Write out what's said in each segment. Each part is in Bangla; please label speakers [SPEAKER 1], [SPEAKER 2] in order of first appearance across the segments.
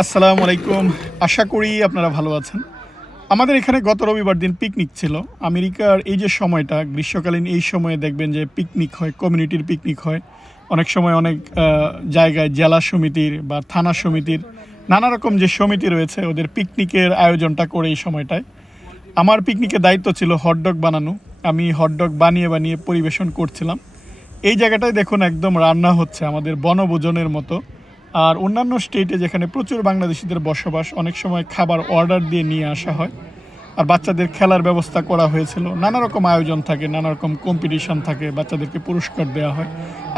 [SPEAKER 1] আসসালামু আলাইকুম আশা করি আপনারা ভালো আছেন। আমাদের এখানে গত রবিবার দিন পিকনিক ছিল। আমেরিকার এই যে সময়টা, গ্রীষ্মকালীন এই সময়ে দেখবেন যে পিকনিক হয়, কমিউনিটির পিকনিক হয়। অনেক সময় অনেক জায়গায় জেলা সমিতির বা থানা সমিতির নানা রকম যে সমিতি রয়েছে, ওদের পিকনিকের আয়োজনটা করে এই সময়টায়। আমার পিকনিকের দায়িত্ব ছিল হটডগ বানানো। আমি হটডগ বানিয়ে বানিয়ে পরিবেশন করছিলাম। এই জায়গাটায় দেখুন একদম রান্না হচ্ছে আমাদের বনভোজনের মতো। আর অন্যান্য স্টেটে যেখানে প্রচুর বাংলাদেশিদের বসবাস, অনেক সময় খাবার অর্ডার দিয়ে নিয়ে আসা হয়। আর বাচ্চাদের খেলার ব্যবস্থা করা হয়েছিল। নানা রকম আয়োজন থাকে, নানা রকম কম্পিটিশন থাকে, বাচ্চাদেরকে পুরস্কার দেওয়া হয়।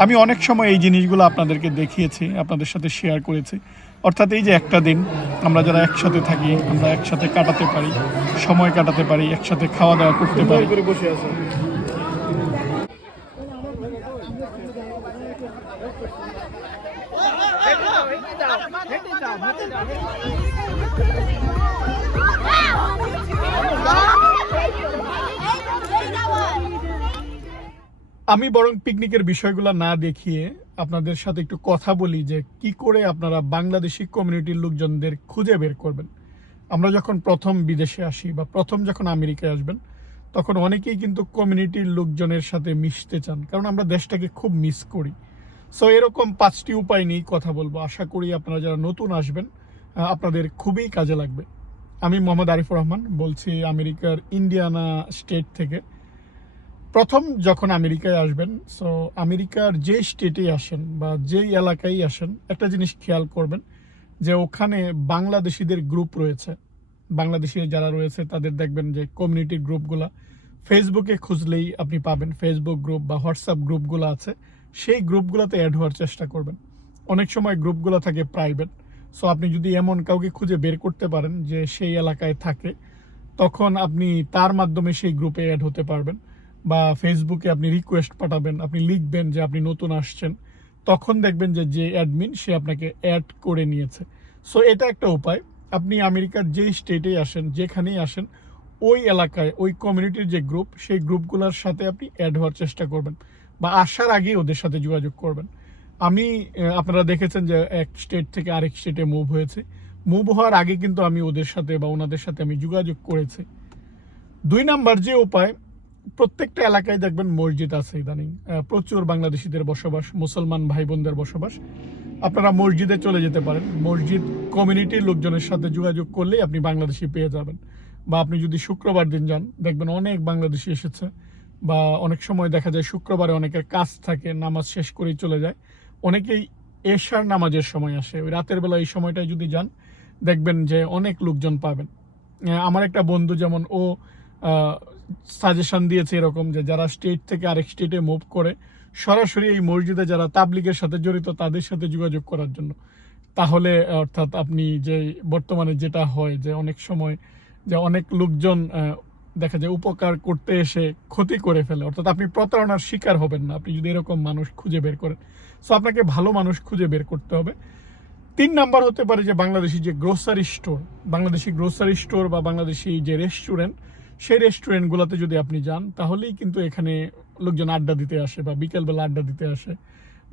[SPEAKER 1] আমি অনেক সময় এই জিনিসগুলো আপনাদেরকে দেখিয়েছি, আপনাদের সাথে শেয়ার করেছি। অর্থাৎ এই যে একটা দিন, আমরা যারা একসাথে থাকি, আমরা একসাথে কাটাতে পারি, সময় কাটাতে পারি, একসাথে খাওয়া দাওয়া করতে পারি
[SPEAKER 2] করে বসে আছে
[SPEAKER 1] আমি বরং পিকনিকের বিষয়গুলো না দেখিয়ে আপনাদের সাথে একটু কথা বলি যে কি করে আপনারা বাংলাদেশি কমিউনিটির লোকজনদের খুঁজে বের করবেন। আমরা যখন প্রথম বিদেশে আসি বা প্রথম যখন আমেরিকায় আসবেন, তখন অনেকেই কিন্তু কমিউনিটির লোকজনের সাথে মিশতে চান, কারণ আমরা দেশটাকে খুব মিস করি। সো এরকম পাঁচটি উপায় নিয়েই কথা বলব। আশা করি আপনারা যারা নতুন আসবেন আপনাদের খুবই কাজে লাগবে। আমি মোহাম্মদ আরিফুর রহমান বলছি আমেরিকার ইন্ডিয়ানা স্টেট থেকে। প্রথম যখন আমেরিকায় আসবেন সো আমেরিকার যে স্টেটেই আসেন বা যেই এলাকায় আসেন, একটা জিনিস খেয়াল করবেন যে ওখানে বাংলাদেশিদের গ্রুপ রয়েছে। বাংলাদেশি যারা রয়েছে, তাদের দেখবেন যে কমিউনিটির গ্রুপগুলা ফেসবুকে খুঁজলেই আপনি পাবেন। ফেসবুক গ্রুপ বা হোয়াটসঅ্যাপ গ্রুপগুলো আছে। সেই গ্রুপগুলোতে অ্যাড হওয়ার চেষ্টা করবেন। অনেক সময় গ্রুপগুলো থাকে প্রাইভেট সো আপনি যদি এমন কাউকে খুঁজে বের করতে পারেন যে সেই এলাকায় থাকে, তখন আপনি তার মাধ্যমে সেই গ্রুপে অ্যাড হতে পারবেন বা ফেসবুকে আপনি রিকোয়েস্ট পাঠাবেন, আপনি লিখবেন যে আপনি নতুন আসছেন, তখন দেখবেন যে যে অ্যাডমিন সে আপনাকে অ্যাড করে নিয়েছে। সো এটা একটা উপায়। আপনি আমেরিকার যেই স্টেটেই আসেন, যেখানেই আসেন, ওই এলাকায়, ওই কমিউনিটির যে গ্রুপ সেই গ্রুপগুলোর সাথে আপনি অ্যাড হওয়ার চেষ্টা করবেন। বা আসার আগেই ওদের সাথে যোগাযোগ করবেন। আমি আপনারা দেখেছেন যে এক স্টেট থেকে আরেক স্টেটে মুভ হয়েছে। মুভ হওয়ার আগে কিন্তু আমি ওদের সাথে বা ওনাদের সাথে আমি যোগাযোগ করেছি। দুই নাম্বার যে উপায়, প্রত্যেকটা এলাকায় দেখবেন মসজিদ আছে ইদানিং। প্রচুর বাংলাদেশিদের বসবাস, মুসলমান ভাই বোনদের বসবাস। আপনারা মসজিদে চলে যেতে পারেন। মসজিদ কমিউনিটির লোকজনের সাথে যোগাযোগ করলেই আপনি বাংলাদেশি পেয়ে যাবেন। বা আপনি যদি শুক্রবার দিন যান, দেখবেন অনেক বাংলাদেশি এসেছে। বা অনেক সময় দেখা যায় শুক্রবারে অনেকের কাজ থাকে, নামাজ শেষ করেই চলে যায়। অনেকেই এশার নামাজের সময় আসে। ওই রাতের বেলা এই সময়টায় যদি যান, দেখবেন যে অনেক লোকজন পাবেন। আমার একটা বন্ধু যেমন ও সাজেশন দিয়েছে এরকম যে যারা স্টেট থেকে আরেক স্টেটে মুভ করে, সরাসরি এই মসজিদে যারা তাবলিগের সাথে জড়িত, তাদের সাথে যোগাযোগ করার জন্য। তাহলে, অর্থাৎ আপনি যে বর্তমানে যেটা হয় যে অনেক সময় যে অনেক লোকজন দেখা যায় উপকার করতে এসে ক্ষতি করে ফেলে। অর্থাৎ আপনি প্রতারণার শিকার হবেন না। আপনি যদি এরকম মানুষ খুঁজে বের করেন। সো আপনাকে ভালো মানুষ খুঁজে বের করতে হবে। তিন নাম্বার হতে পারে যে বাংলাদেশি যে grocery store Bangladeshi grocery store বা বাংলাদেশি যে রেস্টুরেন্ট সেই রেস্টুরেন্টগুলোতে যদি আপনি যান, তাহলেই কিন্তু এখানে লোকজন আড্ডা দিতে আসে বা বিকেলবেলা আড্ডা দিতে আসে।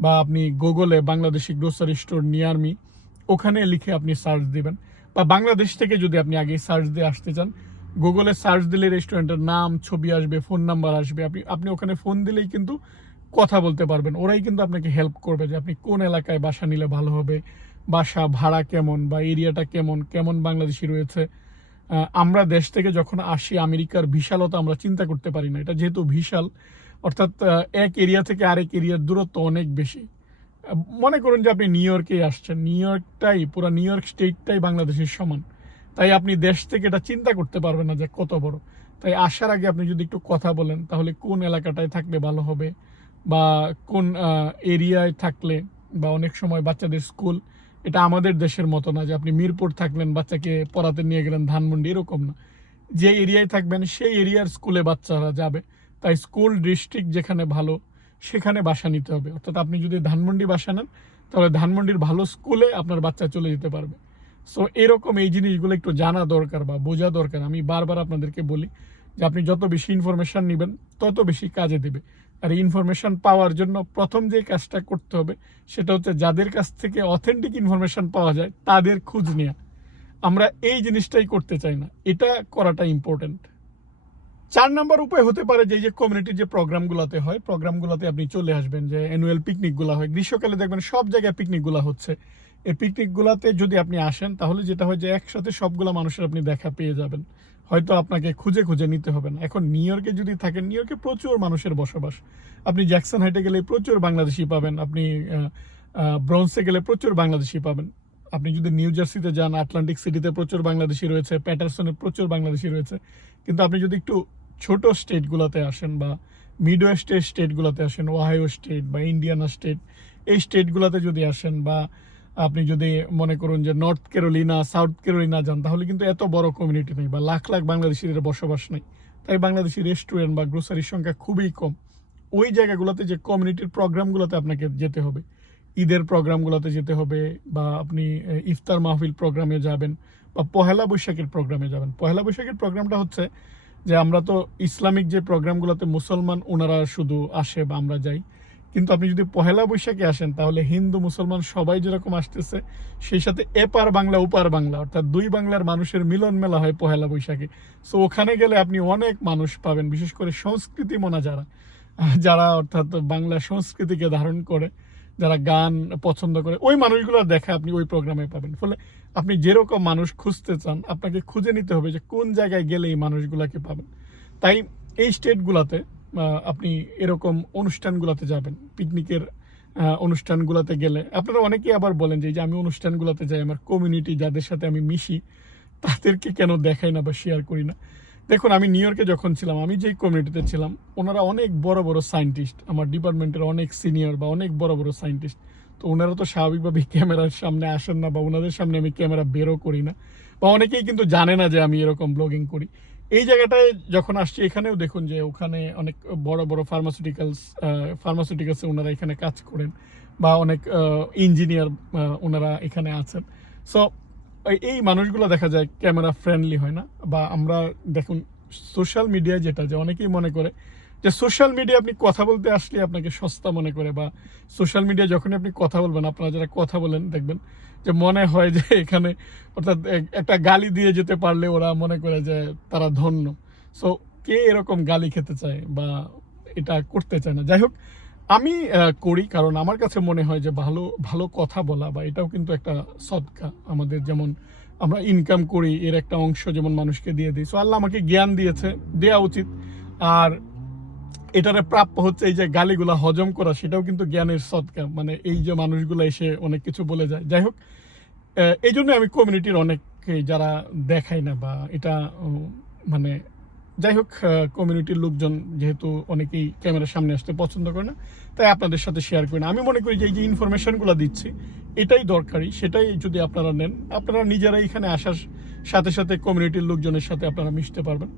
[SPEAKER 1] বা আপনি গুগলে Bangladeshi grocery store near me ওখানে লিখে আপনি সার্চ দিবেন। বা বাংলাদেশ থেকে যদি আপনি আগে সার্চ দিয়ে আসতে চান গুগলে সার্চ দিলে রেস্টুরেন্টের নাম, ছবি আসবে ফোন নাম্বার আসবে। আপনি আপনি ওখানে ফোন দিলেই কিন্তু কথা বলতে পারবেন। ওরাই কিন্তু আপনাকে হেল্প করবে যে আপনি কোন এলাকায় বাসা নিলে ভালো হবে, বাসা ভাড়া কেমন বা এরিয়াটা কেমন কেমন বাংলাদেশি রয়েছে। আমরা দেশ থেকে যখন আসি, আমেরিকার বিশালতা আমরা চিন্তা করতে পারি না। এটা যেহেতু বিশাল, অর্থাৎ এক এরিয়া থেকে আরেক এরিয়ার দূরত্ব অনেক বেশি। মনে করুন যে আপনি নিউ ইয়র্কেই আসছেন। নিউ ইয়র্কটাই পুরো নিউ ইয়র্ক স্টেটটাই বাংলাদেশের সমান। তাই আপনি দেশ থেকে এটা চিন্তা করতে পারবেন না যে কত বড়। তাই আসার আগে আপনি যদি একটু কথা বলেন, তাহলে কোন এলাকাটায় থাকলে ভালো হবে বা কোন এরিয়ায় থাকলে বা অনেক সময় বাচ্চাদের স্কুল, এটা আমাদের দেশের মতো না যে আপনি মিরপুর থাকলেন, বাচ্চাকে পড়াতে নিয়ে গেলেন ধানমন্ডি, এরকম না। যে এরিয়ায় থাকবেন, সেই এরিয়ার স্কুলে বাচ্চারা যাবে। তাই স্কুল ডিস্ট্রিক্ট যেখানে ভালো, সেখানে বাসা নিতে হবে। অর্থাৎ আপনি যদি ধানমন্ডি বাসা নেন, তাহলে ধানমন্ডির ভালো স্কুলে আপনার বাচ্চা চলে যেতে পারবে। সো এরকম এই জিনিসগুলো একটু জানা দরকার বা বোঝা দরকার। আমি বারবার আপনাদেরকে বলি যে আপনি যত বেশি ইনফরমেশন নেবেন, তত বেশি কাজে দেবে। আর ইনফরমেশন পাওয়ার জন্য প্রথম যে কাজটা করতে হবে, সেটা হচ্ছে যাদের কাছ থেকে অথেন্টিক ইনফরমেশন পাওয়া যায়, তাদের খোঁজ নেওয়া আমরা এই জিনিসটাই করতে চাই না। এটা করাটা ইম্পর্টেন্ট চার নাম্বার উপায় হতে পারে যে যে কমিউনিটির যে প্রোগ্রামগুলোতে হয় প্রোগ্রামগুলোতে আপনি চলে আসবেন, যে অ্যানুয়াল পিকনিকগুলো হয়। গ্রীষ্মকালে দেখবেন সব জায়গায় পিকনিকগুলো হচ্ছে। এই পিকনিকগুলোতে যদি আপনি আসেন, তাহলে যেটা হয় যে একসাথে সবগুলো মানুষের আপনি দেখা পেয়ে যাবেন। হয়তো আপনাকে খুঁজে খুঁজে নিতে হবে না। এখন নিউ ইয়র্কে যদি থাকেন নিউ ইয়র্কে প্রচুর মানুষের বসবাস। আপনি জ্যাকসন হাইটে গেলে প্রচুর বাংলাদেশি পাবেন। আপনি ব্রন্সে গেলে প্রচুর বাংলাদেশি পাবেন। আপনি যদি নিউ জার্সিতে যান আটলান্টিক সিটিতে প্রচুর বাংলাদেশি রয়েছে প্যাটারসনে প্রচুর বাংলাদেশি রয়েছে। কিন্তু আপনি যদি একটু ছোট স্টেটগুলোতে আসেন বা মিড ওয়েস্টের স্টেটগুলোতে আসেন ওহাইও স্টেট বা ইন্ডিয়ানা স্টেট এই স্টেটগুলোতে যদি আসেন বা আপনি যদি মনে করুন যে নর্থ কেরোলিনা সাউথ কেরোলিনা যান, তাহলে কিন্তু এত বড় কমিউনিটি নেই বা লাখ লাখ বাংলাদেশিদের বসবাস নেই। তাই বাংলাদেশি রেস্টুরেন্ট বা গ্রোসারির সংখ্যা খুবই কম। ওই জায়গাগুলোতে যে কমিউনিটির প্রোগ্রামগুলোতে আপনাকে যেতে হবে। ঈদের প্রোগ্রামগুলোতে যেতে হবে বা আপনি ইফতার মাহফিল প্রোগ্রামে যাবেন বা পহেলা বৈশাখের প্রোগ্রামে যাবেন। পহেলা বৈশাখের প্রোগ্রামটা হচ্ছে যে আমরা তো ইসলামিক যে প্রোগ্রামগুলোতে মুসলমান ওনারা শুধু আসে বা আমরা যাই কিন্তু আপনি যদি পহেলা বৈশাখে আসেন, তাহলে হিন্দু, মুসলমান সবাই যেরকম আসতেছে, সেই সাথে এপার বাংলা, ওপার বাংলা, অর্থাৎ দুই বাংলার মানুষের মিলন মেলা হয় পহেলা বৈশাখে। সো ওখানে গেলে আপনি অনেক মানুষ পাবেন, বিশেষ করে সংস্কৃতি মনা যারা যারা অর্থাৎ বাংলা সংস্কৃতিকে ধারণ করে, যারা গান পছন্দ করে, ওই মানুষগুলোর দেখা আপনি ওই প্রোগ্রামে পাবেন। ফলে আপনি যেরকম মানুষ খুঁজতে চান, আপনাকে খুঁজে নিতে হবে যে কোন জায়গায় গেলে এই মানুষগুলোকে পাবেন। তাই এই স্টেটগুলোতে আপনি এরকম অনুষ্ঠানগুলোতে যাবেন পিকনিকের অনুষ্ঠানগুলোতে গেলে। আপনারা অনেকেই আবার বলেন যে আমি অনুষ্ঠানগুলোতে যাই, আমার কমিউনিটি যাদের সাথে আমি মিশি, তাদেরকে কেন দেখাই না বা শেয়ার করি না? দেখুন, আমি নিউ ইয়র্কে যখন ছিলাম, আমি যেই কমিউনিটিতে ছিলাম, ওনারা অনেক বড় বড় সায়েন্টিস্ট আমার ডিপার্টমেন্টের অনেক সিনিয়র বা অনেক বড় বড় সায়েন্টিস্ট তো ওনারা তো স্বাভাবিকভাবেই ক্যামেরার সামনে আসেন না বা ওনাদের সামনে আমি ক্যামেরা বেরও করি না। বা অনেকেই কিন্তু জানে না যে আমি এরকম ব্লগিং করি। এই জায়গাটায় যখন আসছি, এখানেও দেখুন যে ওখানে অনেক বড় বড় ফার্মাসিউটিক্যালস ফার্মাসিউটিক্যালসে ওনারা এখানে কাজ করেন বা অনেক ইঞ্জিনিয়ার ওনারা এখানে আছেন। সো এই মানুষগুলো দেখা যায় ক্যামেরা ফ্রেন্ডলি হয় না বা আমরা দেখুন সোশ্যাল মিডিয়ায় যেটা, যে অনেকেই মনে করে যে সোশ্যাল মিডিয়া আপনি কথা বলতে আসলে আপনাকে সস্তা মনে করে বা সোশ্যাল মিডিয়া যখনই আপনি কথা বলবেন, আপনারা যারা কথা বলেন, দেখবেন যে মনে হয় যে এখানে অর্থাৎ একটা গালি দিয়ে যেতে পারলে ওরা মনে করে যে তারা ধন্য। সো কে এরকম গালি খেতে চায় বা এটা করতে চায় না? যাই হোক, আমি করি কারণ আমার কাছে মনে হয় যে ভালো ভালো কথা বলা বা এটাও কিন্তু একটা সদকা। আমাদের যেমন আমরা ইনকাম করি, এর একটা অংশ যেমন মানুষকে দিয়ে দিই। সো আল্লাহ আমাকে জ্ঞান দিয়েছে দেওয়া উচিত। আর এটারে প্রাপ্য হচ্ছে এই যে গালিগুলা হজম করা, সেটাও কিন্তু জ্ঞানের সদকা মানে এই যে মানুষগুলো এসে অনেক কিছু বলে যায়। যাই হোক এই জন্য আমি কমিউনিটির অনেক যারা দেখাই না বা এটা মানে যাই হোক কমিউনিটির লোকজন যেহেতু অনেকেই ক্যামেরার সামনে আসতে পছন্দ করে না, তাই আপনাদের সাথে শেয়ার করি না। আমি মনে করি যে এই যে ইনফরমেশনগুলো দিচ্ছি, এটাই দরকারি। সেটাই যদি আপনারা নেন, আপনারা নিজেরা এখানে আসার সাথে সাথে কমিউনিটির লোকজনের সাথে আপনারা মিশতে পারবেন।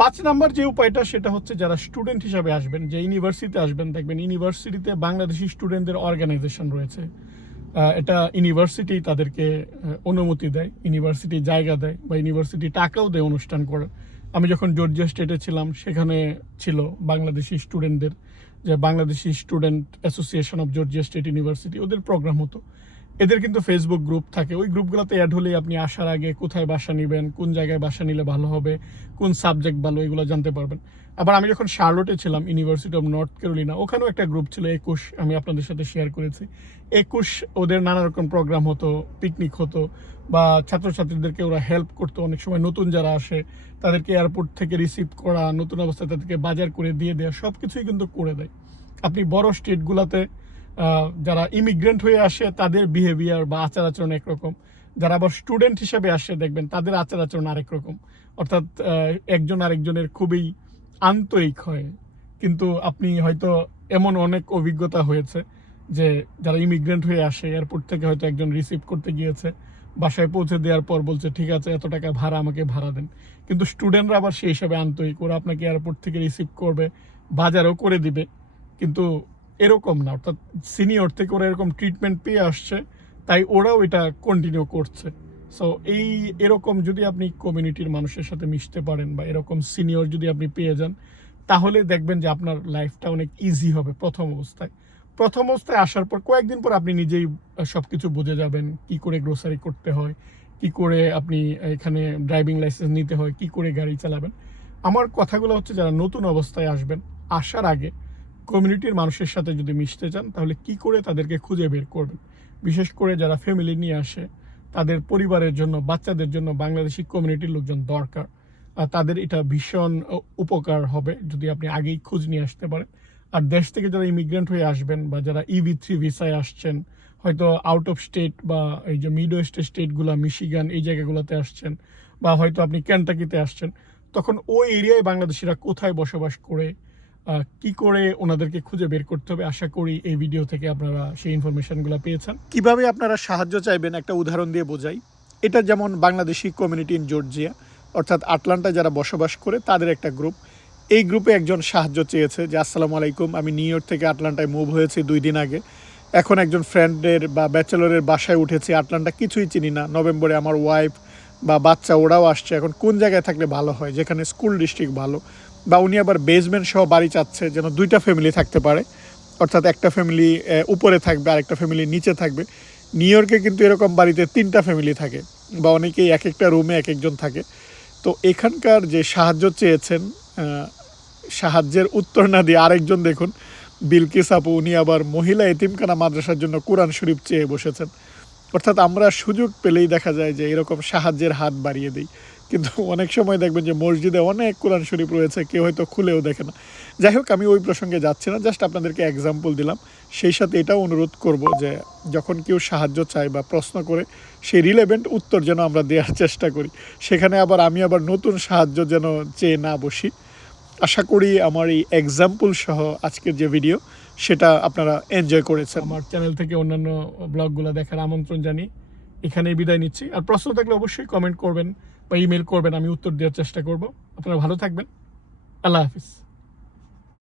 [SPEAKER 1] পাঁচ নাম্বার যে উপায়টা, সেটা হচ্ছে যারা স্টুডেন্ট হিসাবে আসবেন, যে ইউনিভার্সিটিতে আসবেন, দেখবেন ইউনিভার্সিটিতে বাংলাদেশি স্টুডেন্টদের অর্গানাইজেশন রয়েছে। এটা ইউনিভার্সিটি তাদেরকে অনুমতি দেয় ইউনিভার্সিটি জায়গা দেয় বা ইউনিভার্সিটি টাকাও দেয় অনুষ্ঠান করার। আমি যখন জর্জিয়া স্টেটে ছিলাম, সেখানে ছিল বাংলাদেশি স্টুডেন্টদের যে Bangladeshi student association of Georgia state university ওদের প্রোগ্রাম হতো। এদের কিন্তু ফেসবুক গ্রুপ থাকে। ওই গ্রুপগুলোতে অ্যাড হলে আপনি আসার আগে কোথায় বাসা নেবেন, কোন জায়গায় বাসা নিলে ভালো হবে, কোন সাবজেক্ট ভালো, এগুলো জানতে পারবেন। আবার আমি যখন শার্লোটে ছিলাম ইউনিভার্সিটি অফ নর্থ ক্যারোলিনা ওখানেও একটা গ্রুপ ছিল, একুশ, আমি আপনাদের সাথে শেয়ার করেছি। একুশ, ওদের নানা রকম প্রোগ্রাম হতো পিকনিক হতো, বা ছাত্রছাত্রীদেরকে ওরা হেল্প করতো। অনেক সময় নতুন যারা আসে, তাদেরকে এয়ারপোর্ট থেকে রিসিভ করা, নতুন অবস্থায় তাদেরকে বাজার করে দিয়ে দেওয়া সব কিছুই কিন্তু করে দেয়। আপনি বড় স্টেটগুলোতে যারা ইমিগ্রেন্ট হয়ে আসে, তাদের বিহেভিয়ার বা আচার আচরণ একরকম। যারা আবার স্টুডেন্ট হিসেবে আসে, দেখবেন তাদের আচার আচরণ আরেক রকম অর্থাৎ একজন আরেকজনের খুবই আন্তরিক হয়। কিন্তু আপনি হয়তো এমন অনেক অভিজ্ঞতা হয়েছে যে, যারা ইমিগ্রেন্ট হয়ে আসে এয়ারপোর্ট থেকে হয়তো একজন রিসিভ করতে গিয়েছে, বাসায় পৌঁছে দেওয়ার পর বলছে, ঠিক আছে, এত টাকা ভাড়া, আমাকে ভাড়া দেন। কিন্তু স্টুডেন্টরা আবার সেই হিসাবে আন্তরিক। ওরা আপনাকে এয়ারপোর্ট থেকে রিসিভ করবে, বাজারও করে দিবে। কিন্তু এরকম না, অর্থাৎ সিনিয়র থেকে ওরা এরকম ট্রিটমেন্ট পেয়ে আসছে, তাই ওরাও এটা কন্টিনিউ করছে। সো এই এরকম যদি আপনি কমিউনিটির মানুষের সাথে মিশতে পারেন বা এরকম সিনিয়র যদি আপনি পেয়ে যান, তাহলে দেখবেন যে আপনার লাইফটা অনেক ইজি হবে প্রথম অবস্থায়। প্রথম অবস্থায় আসার পর কয়েকদিন পর আপনি নিজেই সব কিছু বুঝে যাবেন, কি করে গ্রোসারি করতে হয়, কি করে আপনি এখানে ড্রাইভিং লাইসেন্স নিতে হয়, কি করে গাড়ি চালাবেন। আমার কথাগুলো হচ্ছে, যারা নতুন অবস্থায় আসবেন, আসার আগে কমিউনিটির মানুষের সাথে যদি মিশতে চান, তাহলে কি করে তাদেরকে খুঁজে বের করবেন? বিশেষ করে যারা ফ্যামিলি নিয়ে আসে, তাদের পরিবারের জন্য, বাচ্চাদের জন্য বাংলাদেশি কমিউনিটির লোকজন দরকার। তাদের এটা ভীষণ উপকার হবে যদি আপনি আগেই খোঁজ নিয়ে আসতে পারেন। আর দেশ থেকে যারা ইমিগ্রেন্ট হয়ে আসবেন বা যারা ইভি থ্রি ভিসায় আসছেন, হয়তো আউট অফ স্টেট বা এই যে মিড ওয়েস্টের স্টেটগুলো মিশিগান এই জায়গাগুলোতে আসছেন বা হয়তো আপনি ক্যান্টাকিতে আসছেন, তখন ওই এরিয়ায় বাংলাদেশিরা কোথায় বসবাস করে কি করে ওনাদেরকে খুঁজে বের করতে হবে? আশা করি এই ভিডিও থেকে আপনারা সেই ইনফরমেশনগুলো পেয়েছেন। কীভাবে আপনারা সাহায্য চাইবেন? একটা উদাহরণ দিয়ে বোঝাই। এটা যেমন বাংলাদেশি কমিউনিটি ইন জর্জিয়া অর্থাৎ আটলান্টায় যারা বসবাস করে, তাদের একটা গ্রুপ এই গ্রুপে একজন সাহায্য চেয়েছে যে, আসসালামু আলাইকুম, আমি নিউ ইয়র্ক থেকে আটলান্টায় মুভ হয়েছি দুই দিন আগে। এখন একজন ফ্রেন্ডের বা ব্যাচেলরের বাসায় উঠেছি। আটলান্টা কিছুই চিনি না। নভেম্বরে আমার ওয়াইফ বা বাচ্চা, ওরাও আসছে। এখন কোন জায়গায় থাকলে ভালো হয়? যেখানে স্কুল ডিস্ট্রিক্ট ভালো। বা উনি আবার বেসমেন্ট সহ বাড়ি চাচ্ছে, যেন দুইটা ফ্যামিলি থাকতে পারে। অর্থাৎ একটা ফ্যামিলি উপরে থাকবে আর একটা ফ্যামিলি নিচে থাকবে। নিউ ইয়র্কে কিন্তু এরকম বাড়িতে তিনটা ফ্যামিলি থাকে বা অনেকেই এক একটা রুমে এক একজন থাকে। তো এখানকার যে সাহায্য চেয়েছেন সাহায্যের উত্তর না দিয়ে আরেকজন দেখুন, বিলকিস আপু, উনি আবার মহিলা এতিমখানা মাদ্রাসার জন্য কোরআন শরীফ চেয়ে বসেছেন। অর্থাৎ আমরা সুযোগ পেলেই দেখা যায় যে এরকম সাহায্যের হাত বাড়িয়ে দিই। কিন্তু অনেক সময় দেখবেন যে মসজিদে অনেক কোরআন শরীফ রয়েছে, কেউ হয়তো খুলেও দেখে না। যাই হোক, আমি ওই প্রসঙ্গে যাচ্ছি না, জাস্ট আপনাদেরকে এক্সাম্পল দিলাম। সেই সাথে এটাও অনুরোধ করব যে যখন কেউ সাহায্য চায় বা প্রশ্ন করে, সেই রিলেভেন্ট উত্তর যেন আমরা দেওয়ার চেষ্টা করি। সেখানে আবার আমি আবার নতুন সাহায্য যেন চেয়ে না বসি। আশা করি আমার এই এক্সাম্পল সহ আজকের যে ভিডিও সেটা আপনারা এনজয় করেছেন। আমার চ্যানেল থেকে অন্যান্য ব্লগগুলো দেখার আমন্ত্রণ জানি এখানেই বিদায় নিচ্ছি। আর প্রশ্ন থাকলে অবশ্যই কমেন্ট করবেন। বা ইমেল করবেন আমি উত্তর দেওয়ার চেষ্টা করব। আপনারা ভালো থাকবেন। আল্লাহ হাফিজ।